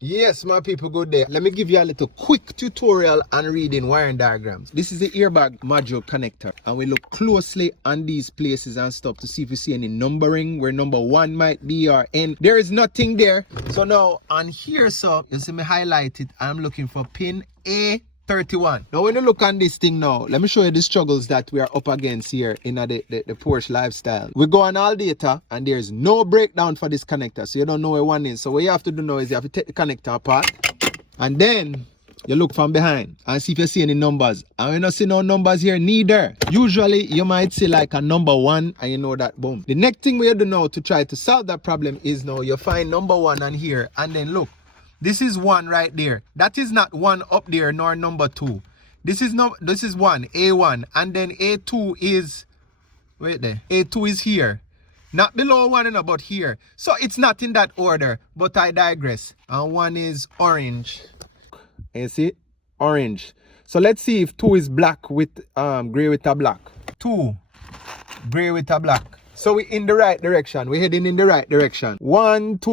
Yes, my people, good day. Let me give you a little quick tutorial on reading wiring diagrams. This is the airbag module connector, and we look closely on these places and stuff to see if we see any numbering where number 1 might be or N. There is nothing there. So now on here, so you see me highlighted. I'm looking for pin A31. Now when you look on this thing now, let me show you the struggles that we are up against here in the Porsche lifestyle. We go on all data and there's no breakdown for this connector, so you don't know where one is. So what you have to do now is you have to take the connector apart and then you look from behind and see if you see any numbers. And we don't see no numbers here neither. Usually you might see like a number 1 and you know that, boom. The next thing we have to know to try to solve that problem is now you find number 1 on here and then look. This is 1 right there. That is not 1 up there nor number 2. This is 1, A1, and then A2 is, wait there, A2 is here. Not below 1, but here. So it's not in that order, but I digress. And 1 is orange. You see? Orange. So let's see if 2 is black with gray with a black. 2, gray with a black. So we're in the right direction. We're heading in the right direction. 1, 2,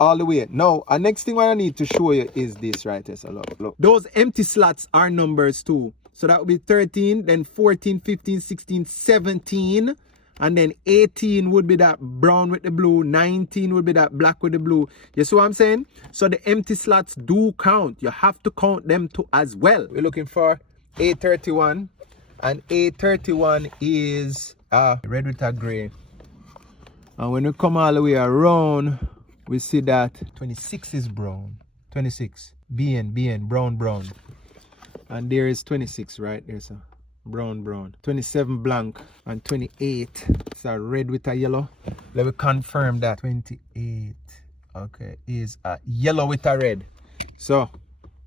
all the way. Now, the next thing I need to show you is this right here. So look. Those empty slots are numbers too. So that would be 13, then 14, 15, 16, 17. And then 18 would be that brown with the blue. 19 would be that black with the blue. You see what I'm saying? So the empty slots do count. You have to count them too as well. We're looking for A31. And A31 is red with a gray. And when we come all the way around, we see that 26 is brown. 26. BN, brown. And there is 26 right there, so brown. 27 blank and 28. It's a red with a yellow. Let me confirm that 28, okay, is a yellow with a red. So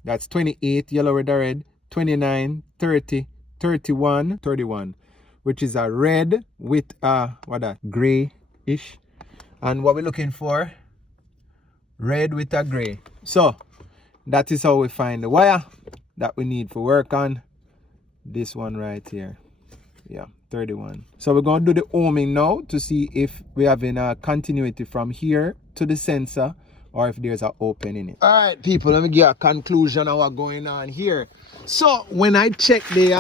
that's 28 yellow with a red, 29, 30, 31, which is a red with a gray-ish. And what we're looking for, red with a gray. So that is how we find the wire that we need for work on this one right here. Yeah, 31. So we're going to do the ohming now to see if we're having a continuity from here to the sensor or if there's an open in it. All right, people, let me give a conclusion of what's going on here. So when I check the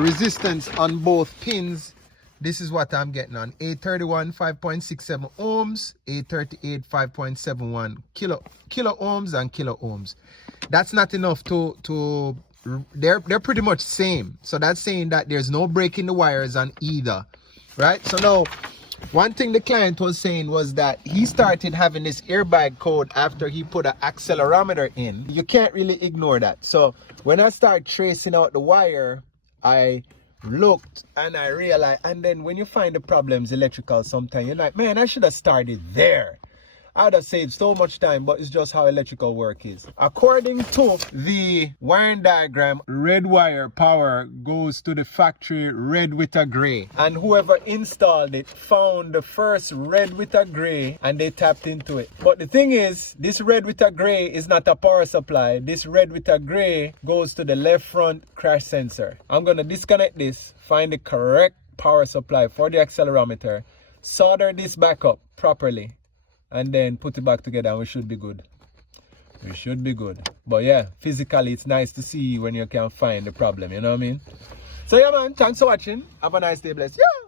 resistance on both pins, this is what I'm getting on A31 5.67 ohms, A38 5.71 kilo ohms and kilo ohms. That's not enough to they're pretty much same. So that's saying that there's no break in the wires on either, right? So now one thing the client was saying was that he started having this airbag code after he put an accelerometer in. You can't really ignore that. So when I start tracing out the wire, I looked and I realized, and then when you find the problems electrical sometimes, you're like, man, I should have started there. I'd have saved so much time, but it's just how electrical work is. According to the wiring diagram, red wire power goes to the factory red with a gray. And whoever installed it found the first red with a gray and they tapped into it. But the thing is, this red with a gray is not a power supply. This red with a gray goes to the left front crash sensor. I'm going to disconnect this, find the correct power supply for the accelerometer, solder this back up properly, and then put it back together and we should be good. We should be good. But yeah, physically it's nice to see when you can find the problem, you know what I mean? So yeah man, thanks for watching. Have a nice day, bless. Yeah.